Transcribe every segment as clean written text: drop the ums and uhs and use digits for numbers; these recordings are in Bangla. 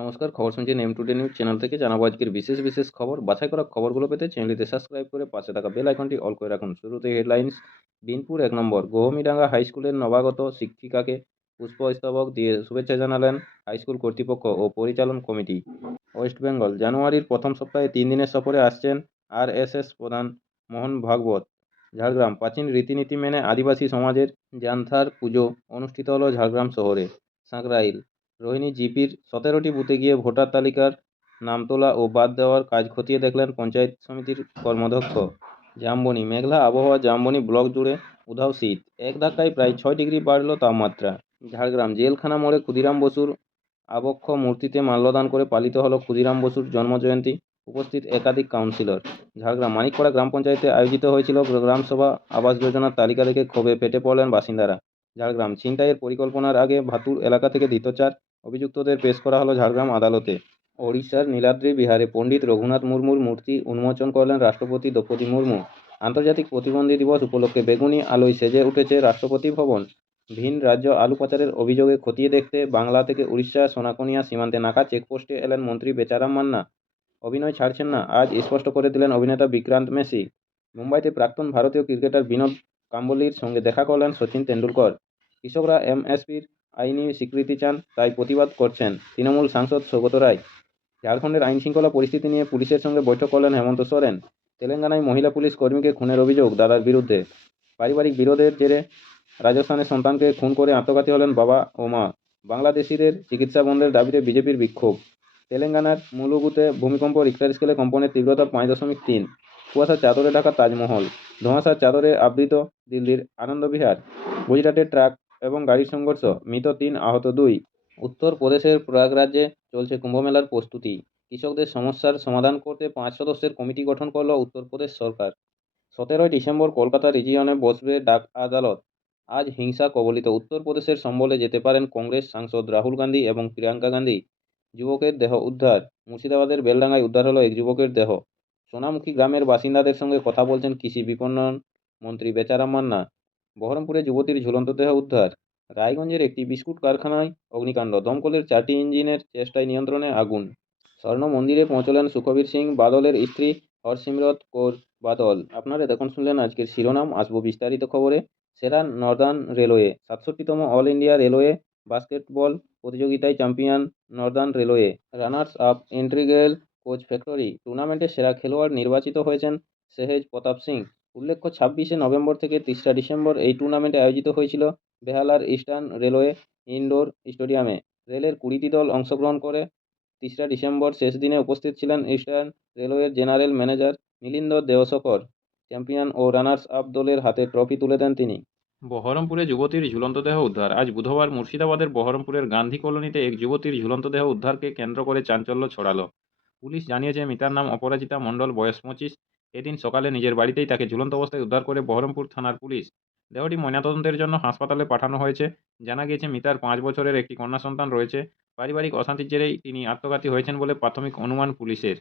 নমস্কার, খবর শুনছেন M2ডে নিউজ চ্যানেল থেকে। জানাবো আজকের বিশেষ খবর। বাছাই করা খবরগুলো পেতে চ্যানেলটিতে সাবস্ক্রাইব করে পাশে থাকা বেল আইকনটি অল করে রাখুন। শুরুতেই হেডলাইন্স। বিনপুর ১ নম্বর গৌহমিডাঙ্গা হাইস্কুলের নবাগত শিক্ষিকাকে পুষ্পস্তবক দিয়ে শুভেচ্ছা জানালেন হাইস্কুল কর্তৃপক্ষ ও পরিচালন কমিটি। ওয়েস্ট বেঙ্গল জানুয়ারির প্রথম সপ্তাহে 3 দিনের সফরে আসছেন RSS প্রধান মোহন ভাগবত। ঝাড়গ্রাম প্রাচীন রীতিনীতি মেনে আদিবাসী সমাজের জান্থার পুজো অনুষ্ঠিত হলো ঝাড়গ্রাম শহরে। সাঁকরাইল রোহিণী জিপির 17টি বুথে গিয়ে ভোটার তালিকার নাম তোলা ও বাদ দেওয়ার কাজ খতিয়ে দেখলেন পঞ্চায়েত সমিতির কর্মাধ্যক্ষ। জামবনি মেঘলা আবহাওয়া, জামবনি ব্লক জুড়ে উধাও শীত, এক ধাক্কায় প্রায় 6 ডিগ্রি বাড়ল তাপমাত্রা। ঝাড়গ্রাম জেলখানা মোড়ে ক্ষুদিরাম বসুর আবক্ষ মূর্তিতে মাল্যদান করে পালিত হলো ক্ষুদিরাম বসুর জন্মজয়ন্তী। উপস্থিত একাধিক কাউন্সিলর। ঝাড়গ্রাম মানিকপাড়া গ্রাম পঞ্চায়েতে আয়োজিত হয়েছিল গ্রামসভা। আবাস যোজনার তালিকা দেখে ক্ষোভে ফেটে পড়লেন বাসিন্দারা। ঝাড়গ্রাম ছিনতাইয়ের পরিকল্পনার আগে ভাতুর এলাকা থেকে ধৃতচার অভিযুক্তদের পেশ করা হলো ঝাড়গ্রাম আদালতে। ওড়িশার নীলাদ্রি বিহারে পণ্ডিত রঘুনাথ মুর্মুর মূর্তি উন্মোচন করলেন রাষ্ট্রপতি দ্রৌপদী মুর্মু। আন্তর্জাতিক প্রতিবন্ধী দিবস উপলক্ষে বেগুনি আলোয় সেজে উঠেছে রাষ্ট্রপতি ভবন। ভিন রাজ্য আলু পাচারের অভিযোগে খতিয়ে দেখতে বাংলা থেকে উড়িষ্যা সোনাকনিয়া সীমান্তে নাকা চেকপোস্টে এলেন মন্ত্রী বেচারাম মান্না। অভিনয় ছাড়ছেন না, আজ স্পষ্ট করে দিলেন অভিনেতা বিক্রান্ত মেসি। মুম্বাইতে প্রাক্তন ভারতীয় ক্রিকেটার বিনোদ কাম্বলির সঙ্গে দেখা করলেন সচিন তেন্ডুলকর। কৃষকরা এমএসপির আইনি স্বীকৃতি চান, তাই প্রতিবাদ করছেন তৃণমূল সাংসদ সৌগত রায়। ঝাড়খণ্ডের আইনশৃঙ্খলা পরিস্থিতি নিয়ে পুলিশের সঙ্গে বৈঠক করলেন হেমন্ত সোরেন। তেলেঙ্গানায় মহিলা পুলিশ কর্মীকে খুনের অভিযোগ দাদার বিরুদ্ধে। পারিবারিক বিরোধের জেরে রাজস্থানে সন্তানকে খুন করে আত্মঘাতী হলেন বাবা ও মা। বাংলাদেশিদের চিকিৎসা বন্ধের দাবিতে বিজেপির বিক্ষোভ। তেলেঙ্গানার মুলুগুতে ভূমিকম্প, রিক্টার স্কেলে কম্পনের তীব্রতা 5.3। কুয়াশার চাদরে ঢাকা তাজমহল, ধোঁয়াশার চাদরে আবৃত দিল্লির আনন্দবিহার। গুজরাটে ট্রাক এবং গাড়ির সংঘর্ষ, মৃত 3, আহত 2। উত্তরপ্রদেশের প্রয়াগরাজ্যে চলছে কুম্ভমেলার প্রস্তুতি। কৃষকদের সমস্যার সমাধান করতে 5 সদস্যের কমিটি গঠন করল উত্তরপ্রদেশ সরকার। 17ই ডিসেম্বর কলকাতা রিজিয়নে বসবে ডাক আদালত। আজ হিংসা কবলিত উত্তরপ্রদেশের সম্বলে যেতে পারেন কংগ্রেস সাংসদ রাহুল গান্ধী এবং প্রিয়াঙ্কা গান্ধী। যুবকের দেহ উদ্ধার। মুর্শিদাবাদের বেলডাঙ্গায় উদ্ধার হলো এক যুবকের দেহ। সোনামুখী গ্রামের বাসিন্দাদের সঙ্গে কথা বলছেন কৃষি বিপণন মন্ত্রী বেচারাম মান্না। বহরমপুরে যুবতীর ঝুলন্ত দেহ উদ্ধার। রায়গঞ্জের একটি বিস্কুট কারখানায় অগ্নিকাণ্ড, দমকলের 4টি ইঞ্জিনের চেষ্টায় নিয়ন্ত্রণে আগুন। স্বর্ণ মন্দিরে পৌঁছলেন সুখবীর সিং বাদলের স্ত্রী হরসিমরত কৌর বাদল। আপনারা দেখুন শুনলেন আজকের শিরোনাম, আসবো বিস্তারিত খবরে। সেরা নর্দার্ন রেলওয়ে। 67তম অল ইন্ডিয়া রেলওয়ে বাস্কেটবল প্রতিযোগিতায় champion northern railway. Runners up integral coach factory টুর্নামেন্টের সেরা খেলোয়াড় নির্বাচিত হয়েছেন সেহেজ প্রতাপ সিং। উল্লেখ্য, 26শে নভেম্বর থেকে 3রা ডিসেম্বর এই টুর্নামেন্ট আয়োজিত হয়েছিল বেহালার ইস্টার্ন রেলওয়ে ইনডোর স্টেডিয়ামে। রেলের 20টি দল অংশগ্রহণ করে। 3রা ডিসেম্বর শেষ দিনে উপস্থিত ছিলেন ইস্টার্ন রেলওয়ের জেনারেল ম্যানেজার নীলিন্দর দেওশকর। চ্যাম্পিয়ন ও রানার্স আপ দলের হাতে ট্রফি তুলে দেন তিনি। বহরমপুরে যুবতীর ঝুলন্ত দেহ উদ্ধার। আজ বুধবার মুর্শিদাবাদের বহরমপুরের গান্ধী কলোনিতে এক যুবতীর ঝুলন্ত দেহ উদ্ধারকে কেন্দ্র করে চাঞ্চল্য ছড়ালো। পুলিশ জানিয়েছে, মৃতার নাম অপরাজিতা মণ্ডল, বয়স 25। এদিন সকালে নিজের বাড়িতেই তাকে ঝুলন্ত অবস্থায় উদ্ধার করে বহরমপুর থানার পুলিশ। দেহটি ময়নাতদন্তের জন্য হাসপাতালে পাঠানো হয়েছে। জানা গিয়েছে, মৃতার 5 বছরের একটি কন্যা সন্তান রয়েছে। পারিবারিক অশান্তির জেরেই তিনি আত্মঘাতী হয়েছেন বলে প্রাথমিক অনুমান পুলিশের।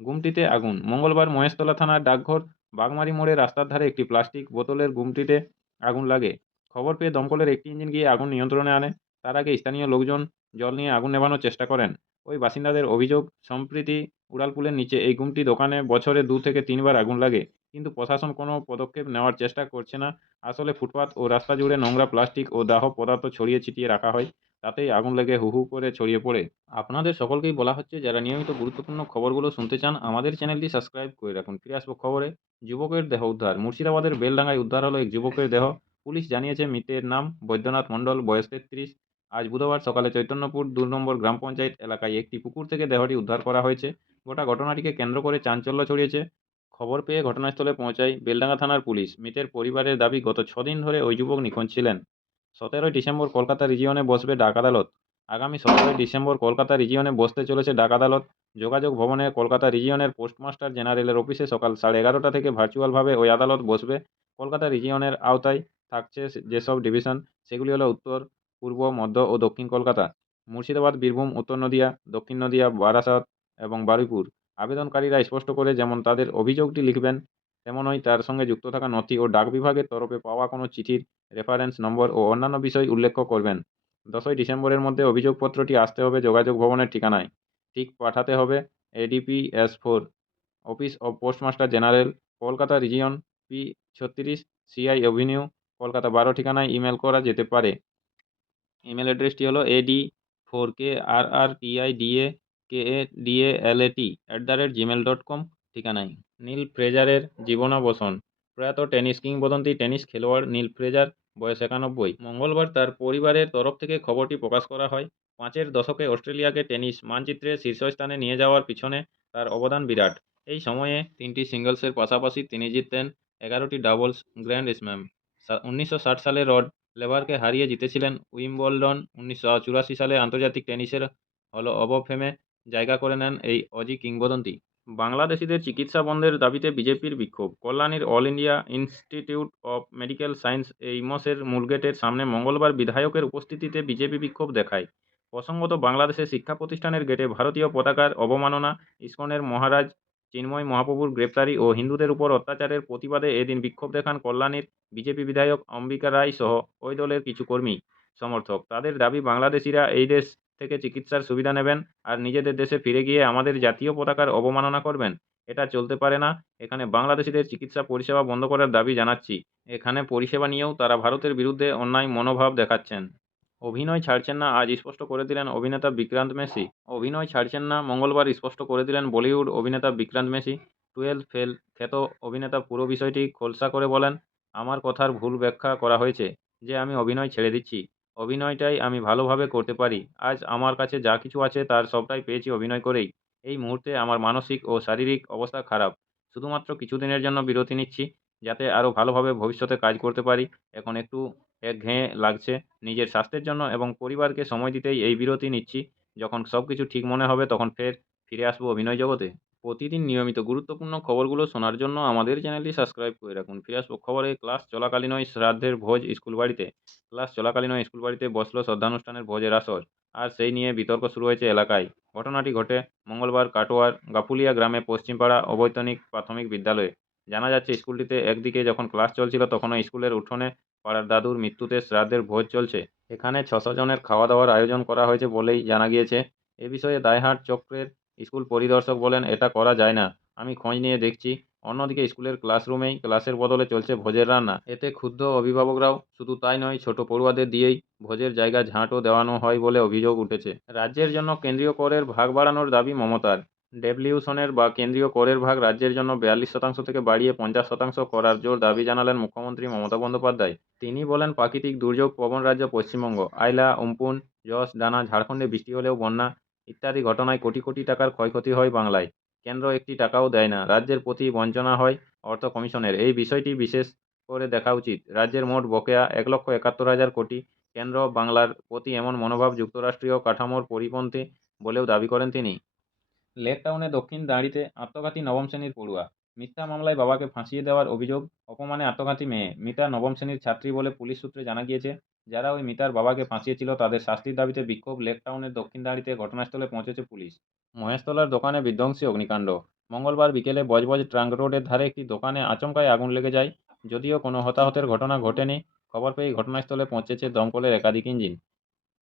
গুমটিতে আগুন। মঙ্গলবার মহেশতলা থানার ডাকঘর বাগমারি মোড়ে রাস্তার ধারে একটি প্লাস্টিক বোতলের গুমটিতে আগুন লাগে। খবর পেয়ে দমকলের একটি ইঞ্জিন গিয়ে আগুন নিয়ন্ত্রণে আনে। তার আগে স্থানীয় লোকজন জল নিয়ে আগুন নেভানোর চেষ্টা করেন। ওই বাসিন্দাদের অভিযোগ, সম্প্রতি উড়ালপুলের নিচে এই গুমটি দোকানে বছরে 2 থেকে 3 বার আগুন লাগে, কিন্তু প্রশাসন কোনো পদক্ষেপ নেওয়ার চেষ্টা করছে না। আসলে ফুটপাত ও রাস্তা জুড়ে নোংরা প্লাস্টিক ও দাহ পদার্থ ছড়িয়ে ছিটিয়ে রাখা হয়, তাতেই আগুন লেগে হু হু করে ছড়িয়ে পড়ে। আপনাদের সকলকেই বলা হচ্ছে, যারা নিয়মিত গুরুত্বপূর্ণ খবরগুলো শুনতে চান আমাদের চ্যানেলটি সাবস্ক্রাইব করে রাখুন। ফিরে আসবো খবরে। যুবকের দেহ উদ্ধার। মুর্শিদাবাদের বেলডাঙ্গায় উদ্ধার হলো এক যুবকের দেহ। পুলিশ জানিয়েছে, মৃতের নাম বৈদ্যনাথ মণ্ডল, বয়স 33। আজ বুধবার সকালে চৈতন্যপুর 2 নম্বর গ্রাম পঞ্চায়েত এলাকায় একটি পুকুর থেকে দেহটি উদ্ধার করা হয়েছে। গোটা ঘটনাটিকে কেন্দ্র করে চাঞ্চল্য ছড়িয়েছে। খবর পেয়ে ঘটনাস্থলে পৌঁছায় বেলডাঙ্গা থানার পুলিশ। মৃতের পরিবারের দাবি, গত 6 দিন ধরে ওই যুবক নিখোঁজ ছিলেন। 17ই ডিসেম্বর কলকাতা রিজিয়নে বসবে ডাক আদালত। আগামী 17ই ডিসেম্বর কলকাতা রিজিয়নে বসতে চলেছে ডাক আদালত। যোগাযোগ ভবনে কলকাতা রিজিয়নের পোস্টমাস্টার জেনারেলের অফিসে সকাল 11:30টা থেকে ভার্চুয়ালভাবে ওই আদালত বসবে। কলকাতা রিজিয়নের আওতায় থাকছে যেসব ডিভিশন, সেগুলি হলো উত্তর, পূর্ব, মধ্য ও দক্ষিণ কলকাতা, মুর্শিদাবাদ, বীরভূম, উত্তর নদিয়া, দক্ষিণ নদিয়া, বারাসত এবং বারুইপুর। আবেদনকারীরা স্পষ্ট করে যেমন তাদের অভিযোগটি লিখবেন, তেমনই তার সঙ্গে যুক্ত থাকা নথি ও ডাক বিভাগের তরফে পাওয়া কোনো চিঠির রেফারেন্স নম্বর ও অন্যান্য বিষয় উল্লেখ করবেন। 10ই ডিসেম্বরের মধ্যে অভিযোগপত্রটি আসতে হবে যোগাযোগ ভবনের ঠিকানায়। ঠিক পাঠাতে হবে ADP-S4, office of postmaster general, Kolkata region, P36, CI Avenue, Kolkata 12 ঠিকানায় ইমেল করা যেতে পারে। ইমেল অ্যাড্রেসটি হলো ad4krridakat@gmail.com ঠিকানায়। নীল ফ্রেজারের জীবনাবসান। প্রয়াত টেনিস কিংবদন্তি টেনিস খেলোয়াড় নীল ফ্রেজার, বয়স 91, মঙ্গলবার তার পরিবারের তরফ থেকে খবরটি প্রকাশ করা হয়। 5-এর দশকে অস্ট্রেলিয়াকে টেনিস মানচিত্রে শীর্ষস্থানে নিয়ে যাওয়ার পিছনে তার অবদান বিরাট। এই সময়ে 3টি সিঙ্গলসের পাশাপাশি তিনি জিততেন 11টি ডাবলস গ্র্যান্ড স্ল্যাম। 1960 সালে রড লেভারকে হারিয়ে জিতেছিলেন উইম্বলডন। 1984 সালে আন্তর্জাতিক টেনিসের হল অব ফেমে জায়গা করে নেন এই অজি কিংবদন্তি। বাংলাদেশিদের চিকিৎসা বন্ধের দাবিতে বিজেপির বিক্ষোভ। কল্যাণীর all India institute of medical science এইমসের মূলগেটের সামনে মঙ্গলবার বিধায়কের উপস্থিতিতে বিজেপি বিক্ষোভ দেখায়। প্রসঙ্গত, বাংলাদেশের শিক্ষা প্রতিষ্ঠানের গেটে ভারতীয় পতাকার অবমাননা, ইসকনের মহারাজ চিন্ময় মহাপ্রভুর গ্রেপ্তারি ও হিন্দুদের উপর অত্যাচারের প্রতিবাদে এদিন বিক্ষোভ দেখান কল্যাণীর বিজেপি বিধায়ক অম্বিকা রায় সহ ওই দলের কিছু কর্মী সমর্থক। তাদের দাবি, বাংলাদেশিরা এই দেশ থেকে চিকিৎসার সুবিধা নেবেন আর নিজেদের দেশে ফিরে গিয়ে আমাদের জাতীয় পতাকার অবমাননা করবেন। এটা চলতে পারে না। এখানে বাংলাদেশিদের চিকিৎসা পরিষেবা বন্ধ করার দাবি জানাচ্ছি। এখানে পরিষেবা নিয়েও তারা ভারতের বিরুদ্ধে অন্যায় মনোভাব দেখাচ্ছেন। অভিনয় ছাড়ছেন না, আজ স্পষ্ট করে দিলেন অভিনেতা বিক্রান্ত মেসি। অভিনয় ছাড়ছেন না, মঙ্গলবার স্পষ্ট করে দিলেন বলিউড অভিনেতা বিক্রান্ত মেসি। 12 ফেল খ্যাত অভিনেতা পুরো বিষয়টি খোলসা করে বলেন, আমার কথার ভুল ব্যাখ্যা করা হয়েছে যে আমি অভিনয় ছেড়ে দিচ্ছি। অভিনয়টাই আমি ভালোভাবে করতে পারি। আজ আমার কাছে যা কিছু আছে তার সবটাই পেয়েছি অভিনয় করেই। এই মুহূর্তে আমার মানসিক ও শারীরিক অবস্থা খারাপ। শুধুমাত্র কিছুদিনের জন্য বিরতি নিচ্ছি, যাতে আরও ভালোভাবে ভবিষ্যতে কাজ করতে পারি। এখন একটু একঘেয়ে লাগছে। নিজের স্বাস্থ্যের জন্য এবং পরিবারকে সময় দিতেই এই বিরতি নিচ্ছি। যখন সবকিছু ঠিক মনে হবে তখন ফিরে আসবো অভিনয় জগতে। প্রতিদিন নিয়মিত গুরুত্বপূর্ণ খবরগুলো শোনার জন্য আমাদের চ্যানেলটি সাবস্ক্রাইব করে রাখুন। ফিরে আসবো খবরে। ক্লাস চলাকালীনই শ্রাদ্ধের ভোজ স্কুল বাড়িতে। ক্লাস চলাকালীনই স্কুল বাড়িতে বসল শ্রদ্ধানুষ্ঠানের ভোজের আসর। আর সেই নিয়ে বিতর্ক শুরু হয়েছে এলাকায়। ঘটনাটি ঘটে মঙ্গলবার কাটোয়ার গাফুলিয়া গ্রামে পশ্চিমপাড়া অবৈতনিক প্রাথমিক বিদ্যালয়ে। জানা যাচ্ছে, স্কুলটিতে একদিকে যখন ক্লাস চলছিল তখনও স্কুলের উঠোনে পাড়ার দাদুর মৃত্যুতে শ্রাদ্ধের ভোজ চলছে। এখানে 600 জনের খাওয়া দাওয়ার আয়োজন করা হয়েছে বলেই জানা গিয়েছে। এ বিষয়ে দায়হাট চক্রের স্কুল পরিদর্শক বলেন, এটা করা যায় না, আমি খোঁজ নিয়ে দেখছি। অন্যদিকে স্কুলের ক্লাসরুমেই ক্লাসের বদলে চলছে ভোজের রান্না। এতে ক্ষুব্ধ অভিভাবকরাও। শুধু তাই নয়, ছোট পড়ুয়াদের দিয়েই ভোজের জায়গা ঝাঁটও দেওয়ানো হয় বলে অভিযোগ উঠেছে। রাজ্যের জন্য কেন্দ্রীয় করের ভাগ বাড়ানোর দাবি মমতার। ডেভলিউশনের বা কেন্দ্রীয় করের ভাগ রাজ্যের জন্য 42% থেকে বাড়িয়ে 50% করার জোর দাবি জানালেন মুখ্যমন্ত্রী মমতা বন্দ্যোপাধ্যায়। তিনি বলেন, প্রাকৃতিক দুর্যোগ প্রবণ রাজ্য পশ্চিমবঙ্গ। আইলা, উম্পুন, যশ, ডানা, ঝাড়খণ্ডে বৃষ্টি হলেও বন্যা ইত্যাদি ঘটনায় কোটি কোটি টাকার ক্ষয়ক্ষতি হয় বাংলায়। কেন্দ্র একটি টাকাও দেয় না। রাজ্যের প্রতি বঞ্চনা হয় অর্থ কমিশনের। এই বিষয়টি বিশেষ করে দেখা উচিত। রাজ্যের মোট বকেয়া 1,71,000 কোটি। কেন্দ্র বাংলার প্রতি এমন মনোভাব যুক্তরাষ্ট্রীয় কাঠামোর পরিপন্থী বলেও দাবি করেন তিনি। লেক টাউনে দক্ষিণ দাঁড়িতে আত্মঘাতী নবম শ্রেণীর পড়ুয়া। মিথ্যা মামলায় বাবাকে ফাঁসিয়ে দেওয়ার অভিযোগ। অপমানে আত্মঘাতী মেয়ে। মিতা নবম শ্রেণীর ছাত্রী বলে পুলিশ সূত্রে জানা গিয়েছে। যারা ওই মিতার বাবাকে ফাঁসিয়েছিল তাদের শাস্তির দাবিতে বিক্ষোভ। লেক টাউনের দক্ষিণ দাঁড়িতে ঘটনাস্থলে পৌঁছেছে পুলিশ। মহেশতলার দোকানে বিধ্বংসী অগ্নিকাণ্ড। মঙ্গলবার বিকেলে বজবজ ট্রাঙ্ক রোডের ধারে একটি দোকানে আচমকাই আগুন লেগে যায়। যদিও কোনো হতাহতের ঘটনা ঘটেনি। খবর পেয়ে ঘটনাস্থলে পৌঁছেছে দমকলের একাধিক ইঞ্জিন।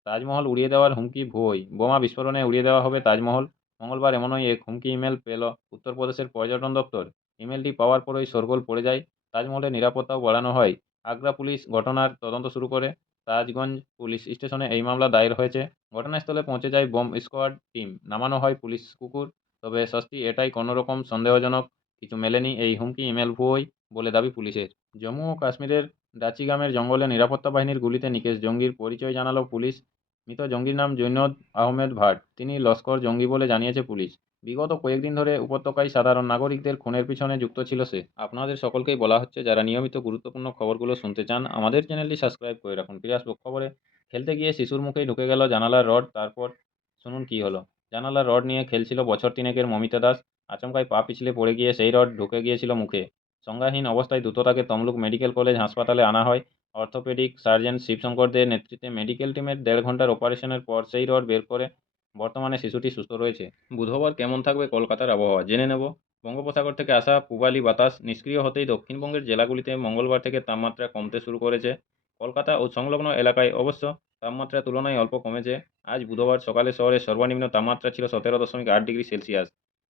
তাজমহল উড়িয়ে দেওয়ার হুমকি ভুয়ো। বোমা বিস্ফোরণে উড়িয়ে দেওয়া হবে তাজমহল। মঙ্গলবার এমনই এক হুমকি ইমেল পেল উত্তরপ্রদেশের পর্যটন দপ্তর। ইমেলটি পাওয়ার পরই শোরগোল পড়ে যায়। তাজমহলের নিরাপত্তাও বাড়ানো হয়। আগ্রা পুলিশ ঘটনার তদন্ত শুরু করে। তাজগঞ্জ পুলিশ স্টেশনে এই মামলা দায়ের হয়েছে। ঘটনাস্থলে পৌঁছে যায় বোম স্কোয়াড টিম। নামানো হয় পুলিশ কুকুর। তবে স্বস্তি এটাই, কোনোরকম সন্দেহজনক কিছু মেলেনি। এই হুমকি ইমেল ভুয়োই বলে দাবি পুলিশের। জম্মু ও কাশ্মীরের ডাচিগামের জঙ্গলে নিরাপত্তা বাহিনীর গুলিতে নিকেশ জঙ্গির পরিচয় জানালো পুলিশ। মৃত জঙ্গির নাম জৈনদ আহমেদ ভাট। তিনি লস্কর জঙ্গি বলে জানিয়েছে পুলিশ। বিগত কয়েকদিন ধরে উপত্যকায় সাধারণ নাগরিকদের খুনের পিছনে যুক্ত ছিল সে। আপনাদের সকলকেই বলা হচ্ছে, যারা নিয়মিত গুরুত্বপূর্ণ খবরগুলো শুনতে চান আমাদের চ্যানেলটি সাবস্ক্রাইব করে রাখুন। ফিরে আসবো খবরে। খেলতে গিয়ে শিশুর মুখেই ঢুকে গেল জানালার রড, তারপর শুনুন কি হলো। জানালার রড নিয়ে খেলছিল বছর তিনেকের মমিতা দাস। আচমকাই পা পিছলে পড়ে গিয়ে সেই রড ঢুকে গিয়েছিল মুখে। সংজ্ঞাহীন অবস্থায় দ্রুত তাকে তমলুক মেডিকেল কলেজ হাসপাতালে আনা হয়। অর্থোপেডিক সার্জন শিবশঙ্কর দের নেতৃত্বে মেডিকেল টিমের 1.5 ঘন্টার অপারেশনের পর সেই রড বের করে বর্তমানে শিশুটি সুস্থ রয়েছে। বুধবার কেমন থাকবে কলকাতার আবহাওয়া জেনে নেব। বঙ্গোপসাগর থেকে আসা পূবালি বাতাস নিষ্ক্রিয় হতেই দক্ষিণবঙ্গের জেলাগুলিতে মঙ্গলবার থেকে তাপমাত্রা কমতে শুরু করেছে। কলকাতা ও সংলগ্ন এলাকায় অবশ্য তাপমাত্রা তুলনায় অল্প কমেছে। আজ বুধবার সকালে শহরের সর্বনিম্ন তাপমাত্রা ছিল 17.8 ডিগ্রি সেলসিয়াস,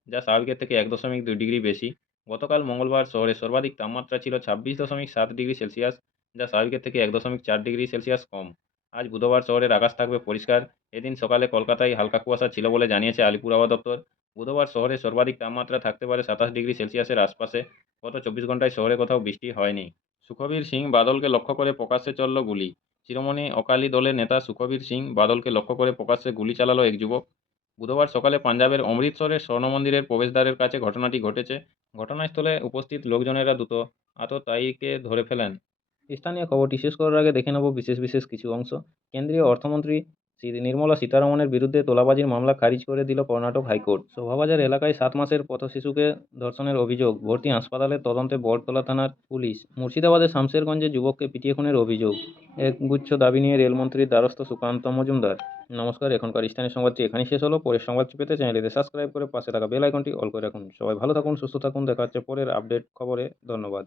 যা স্বাভাবিকের থেকে 1.2 ডিগ্রি বেশি। গতকাল মঙ্গলবার শহরের সর্বাধিক তাপমাত্রা ছিল 26.7 ডিগ্রি সেলসিয়াস, যা স্বাভাবিকের থেকে 1.4 ডিগ্রি সেলসিয়াস কম। আজ বুধবার শহরের আকাশ থাকবে পরিষ্কার। এদিন সকালে কলকাতায় হালকা কুয়াশা ছিল বলে জানিয়েছে আলিপুর আবহাওয়া দপ্তর। বুধবার শহরে সর্বাধিক তাপমাত্রা থাকতে পারে 27 ডিগ্রি সেলসিয়াসের আশপাশে। গত 24 ঘন্টায় শহরে কোথাও বৃষ্টি হয়নি। সুখবীর সিং বাদলকে লক্ষ্য করে প্রকাশ্যে চলল গুলি। শিরোমণি অকালি দলের নেতা সুখবীর সিং বাদলকে লক্ষ্য করে প্রকাশ্যে গুলি চালালো এক যুবক। বুধবার সকালে পাঞ্জাবের অমৃতসরের স্বর্ণ মন্দিরের প্রবেশদ্বারের কাছে ঘটনাটি ঘটেছে। ঘটনাস্থলে উপস্থিত লোকজনেরা দ্রুত আততায়ীকে ধরে ফেলেন। স্থানীয় খবরটি শেষ করার আগে দেখে নেব বিশেষ কিছু অংশ। কেন্দ্রীয় অর্থমন্ত্রী নির্মলা সীতারামনের বিরুদ্ধে তোলাবাজির মামলা খারিজ করে দিল কর্ণাটক হাইকোর্ট। শোভাবাজার এলাকায় 7 মাসের পথশিশুকে ধর্ষণের অভিযোগ, ভর্তি হাসপাতালে তদন্তে বটতলা থানার পুলিশ। মুর্শিদাবাদের শামশেরগঞ্জে যুবককে পিটিয়ে খুনের অভিযোগ, একগুচ্ছ দাবি নিয়ে রেলমন্ত্রীর দ্বারস্থ সুকান্ত মজুমদার। নমস্কার, এখনকার স্থানীয় সংবাদটি এখানেই শেষ হলো। পরের সংবাদটি পেতে চ্যানেলটিতে সাবস্ক্রাইব করে পাশে থাকা বেল আইকনটি অল করে রাখুন। সবাই ভালো থাকুন, সুস্থ থাকুন। দেখা হচ্ছে পরের আপডেট খবরে। ধন্যবাদ।